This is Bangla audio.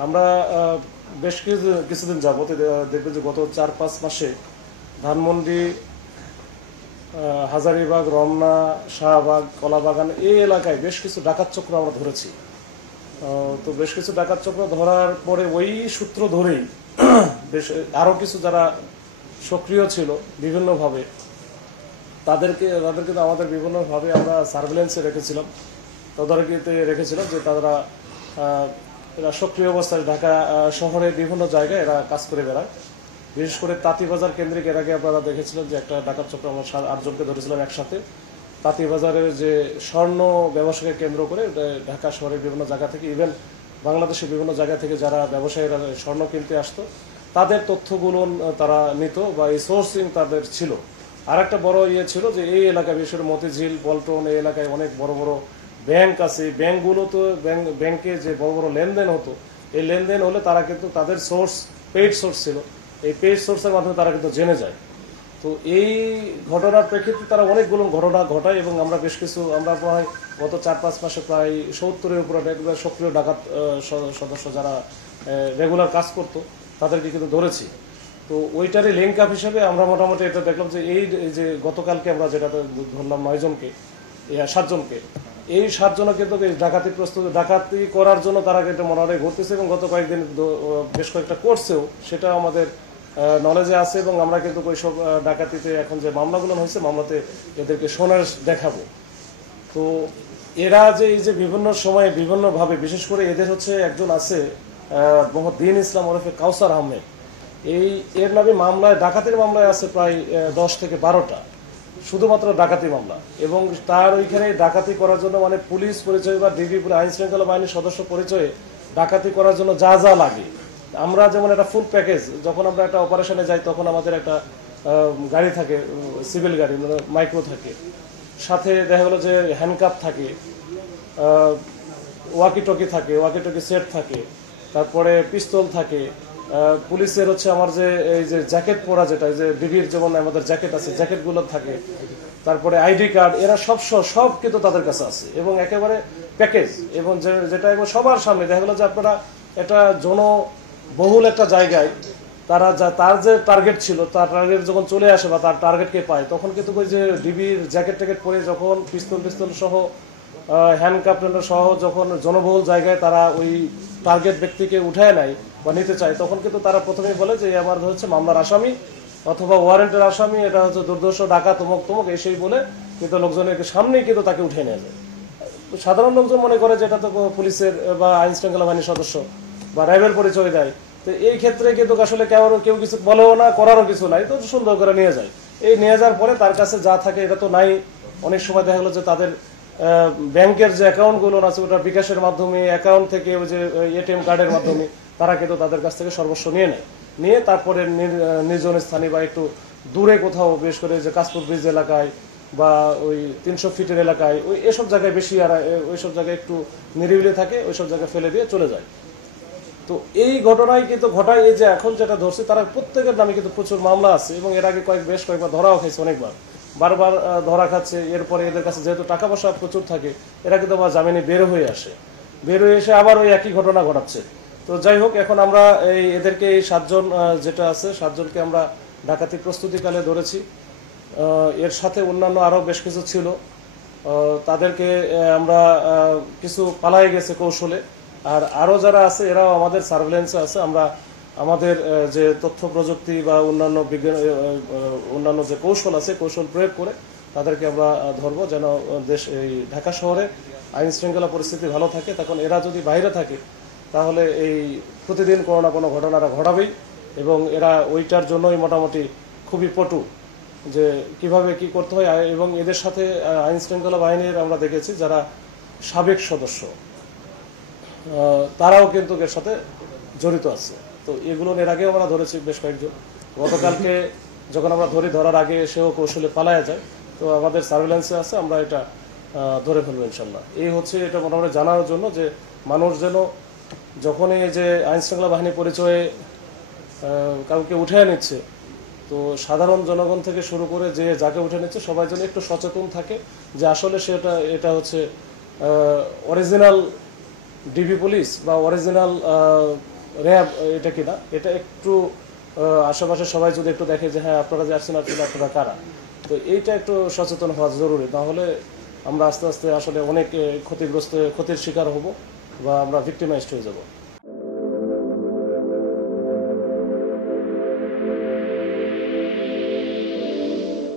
আমরা বেশ কিছুদিন যাবত দেখবেন যে গত 4-5 মাসে ধানমন্ডি, হাজারীবাগ, রমনা, শাহবাগ, কলাবাগান এই এলাকায় বেশ কিছু ডাকাত চক্র আমরা ধরেছি। তো বেশ কিছু ডাকাত চক্র ধরার পরে ওই সূত্র ধরেই বেশ আরও কিছু যারা সক্রিয় ছিল বিভিন্নভাবে তাদেরকে কিন্তু আমাদের বিভিন্নভাবে আমরা সার্ভেলেন্সে রেখেছিলাম, তদারকিতে রেখেছিলাম যে তারা এরা সক্রিয় অবস্থায় ঢাকা শহরে বিভিন্ন জায়গায় এরা কাজ করে বেড়ায়। বিশেষ করে তাঁতিবাজার কেন্দ্রিক এর আগে আপনারা দেখেছিলেন যে একটা ডাকাত চক্র আমরা 8 জনকে ধরেছিলাম একসাথে। তাঁতিবাজারের যে স্বর্ণ ব্যবসাকে কেন্দ্র করে ঢাকা শহরের বিভিন্ন জায়গা থেকে, ইভেন বাংলাদেশের বিভিন্ন জায়গা থেকে যারা ব্যবসায়ীরা স্বর্ণ কিনতে আসতো তাদের তথ্যগুলো তারা নিত বা এই সোর্সিং তাদের ছিল। আর একটা বড় ইয়ে ছিল যে এই এলাকায় বিশেষ করে মতিঝিল, পল্টন এই এলাকায় অনেক বড় বড় ব্যাংক আছে। ব্যাংকগুলো তো ব্যাংকে যে বড় বড় লেনদেন হতো, এই লেনদেন হলে তারা কিন্তু তাদের সোর্স পেইড সোর্স ছিল, এই পেইড সোর্সের মাধ্যমে তারা কিন্তু জেনে যায়। তো এই ঘটনার প্রেক্ষিতে তারা অনেকগুলো ঘটনা ঘটায় এবং আমরা বেশ কিছু প্রায় গত 4-5 মাসে প্রায় 70-এর উপরে সক্রিয় ডাকাত সদস্য যারা রেগুলার কাজ করতো তাদেরকে কিন্তু ধরেছি। তো ওইটারই লিঙ্ক আপ হিসেবে আমরা মোটামুটি এটা দেখলাম যে এই যে গতকালকে আমরা যেটা ধরলাম 9 জনকে, 7 জনকে, এই 7 জন কিন্তু ডাকাতি করার জন্য তারা কিন্তু মনে ঘুরতেছে এবং গত কয়েকদিন বেশ কয়েকটা করছেও, সেটা আমাদের নলেজে আছে এবং আমরা কিন্তু ওইসব ডাকাতিতে এখন যে মামলাগুলো হয়েছে মামলাতে এদেরকে সোনার দেখাবো। তো এরা যে এই যে বিভিন্ন সময়ে বিভিন্নভাবে, বিশেষ করে এদের হচ্ছে একজন আছে মোহাম্মদ দীন ইসলাম ওরফে কাউসার আহমেদ, এর নামে মামলায় ডাকাতির মামলায় আছে প্রায় 10 থেকে 12টা, শুধুমাত্র ডাকাতি মামলা। এবং তার ওইখানে ডাকাতি করার জন্য মানে পুলিশ পরিচয় বা ডিবি আইন শৃঙ্খলা বাহিনীর সদস্য পরিচয়ে ডাকাতি করার জন্য যা যা লাগে, আমরা যেমন একটা ফুল প্যাকেজ, যখন আমরা একটা অপারেশনে যাই তখন আমাদের একটা গাড়ি থাকে, সিভিল গাড়ি মানে মাইক্রো থাকে, সাথে দেখা গেলো যে হ্যান্ডকাপ থাকে, ওয়াকি টকি থাকে, ওয়াকি টকি সেট থাকে, তারপরে পিস্তল থাকে, পুলিশের হচ্ছে আমার যে এই যে জ্যাকেট পরা, যেটা যে ডিবির যেমন আমাদের জ্যাকেট আছে, জ্যাকেটগুলো থাকে, তারপরে আইডি কার্ড, এরা সব কিন্তু তাদের কাছে আছে এবং একেবারে প্যাকেজ। এবং যেটা এবং সবার সামনে দেখা গেলো যে আপনারা একটা জনবহুল একটা জায়গায় তার যে টার্গেট ছিল, তার টার্গেট যখন চলে আসে বা তার টার্গেটকে পায়, তখন কিন্তু ওই যে ডিবির জ্যাকেট ট্যাকেট পরে যখন পিস্তল সহ হ্যান্ডকাপ সহ যখন জনবহুল জায়গায় তারা ওই টার্গেট ব্যক্তিকে উঠায় নেয় বা নিতে চায়, তখন কিন্তু তারা প্রথমেই বলে যে আমার হচ্ছে মামলার আসামি অথবা ওয়ারেন্টের আসামি, এটা হচ্ছে দুর্দর্শ ডাকা তমক তমক এসেই বলে কিন্তু লোকজনের সামনেই কিন্তু তাকে উঠে নিয়ে যায়। সাধারণ লোকজন মনে করে যে এটা তো পুলিশের বা আইন শৃঙ্খলা বাহিনীর সদস্য বা র্যাবের পরিচয় দেয়। তো এই ক্ষেত্রে কিন্তু আসলে কেউ কিছু বলেও না, করারও কিছু নাই, তো সুন্দর করে নিয়ে যায়। এই নিয়ে যাওয়ার পরে তার কাছে যা থাকে এটা তো নাই। অনেক সময় দেখা গেলো যে তাদের ব্যাংকের যে অ্যাকাউন্টগুলো আছে ওটা বিকাশের মাধ্যমে, অ্যাকাউন্ট থেকে ওই যে এটিএম কার্ডের মাধ্যমে তারা কিন্তু তাদের কাছ থেকে সর্বস্ব নিয়ে তারপরে নির্জন স্থানে বা একটু দূরে কোথাও, বিশেষ করে যে কাশপুর ব্রিজ এলাকায় বা ওই 300 ফিটের এলাকায়, এসব জায়গায় বেশি, আর ওইসব জায়গায় একটু নিরিবিলি থাকে, ওইসব জায়গায় ফেলে দিয়ে চলে যায়। তো এই ঘটনায় কিন্তু ঘটায় এই যে এখন যেটা ধরছে, তারা প্রত্যেকের নামে কিন্তু প্রচুর মামলা আছে এবং এর আগে বেশ কয়েকবার ধরাও খাইছে, বারবার ধরা খাচ্ছে। এরপরে এদের কাছে যেহেতু টাকা পয়সা প্রচুর থাকে, এরা কিন্তু আবার জামিনে বের হয়ে এসে আবার ওই একই ঘটনা ঘটাচ্ছে। তো যাই হোক, এখন আমরা এদেরকে এই 7 জন যেটা আছে, 7 জনকে আমরা ডাকাতি প্রস্তুতিকালে ধরেছি। এর সাথে অন্যান্য আরও বেশ কিছু ছিল, তাদেরকে আমরা কিছু পালাই গেছে কৌশলে। আর আরও যারা আছে এরাও আমাদের সার্ভেলেন্সে আছে। আমরা আমাদের যে তথ্য প্রযুক্তি বা অন্যান্য যে কৌশল আছে, কৌশল প্রয়োগ করে তাদেরকে আমরা ধরবো, যেন এই ঢাকা শহরে আইন শৃঙ্খলা পরিস্থিতি ভালো থাকে। তখন এরা যদি বাইরে থাকে তাহলে এই প্রতিদিন কোনো না কোনো ঘটনাটা ঘটাবেই এবং এরা ওইটার জন্যই মোটামুটি খুবই পটু যে কিভাবে কি করতে হয়। এবং এদের সাথে আইন শৃঙ্খলা বাহিনীর আমরা দেখেছি যারা সাবেক সদস্য, তারাও কিন্তু এর সাথে জড়িত আছে। তো এগুলো এর আগেও আমরা ধরেছি বেশ কয়েকজন। গতকালকে যখন আমরা ধরার আগে সেও কৌশলে পালায়া যায়, তো আমাদের সার্ভেলেন্সে আছে, আমরা এটা ধরে ফেলবো ইনশাল্লাহ। এই হচ্ছে এটা মোটামুটি জানার জন্য যে মানুষ যেন যখনই যে আইন শৃঙ্খলা বাহিনী পরিচয়ে কাউকে উঠে নিচ্ছে, তো সাধারণ জনগণ থেকে শুরু করে যে যাকে উঠে নিচ্ছে সবাই যেন একটু সচেতন থাকে যে আসলে এটা হচ্ছে অরিজিনাল ডিবি পুলিশ বা অরিজিনাল র্যাব এটা কিনা, এটা একটু আশেপাশে সবাই যদি একটু দেখে যে হ্যাঁ আপনারা যে আসছেন আপনারা কারা, তো এইটা একটু সচেতন হওয়া জরুরি। তাহলে আমরা আস্তে আস্তে আসলে অনেক ক্ষতির শিকার হব বা আমরা ভিক্টিমাইজড হয়ে যাব।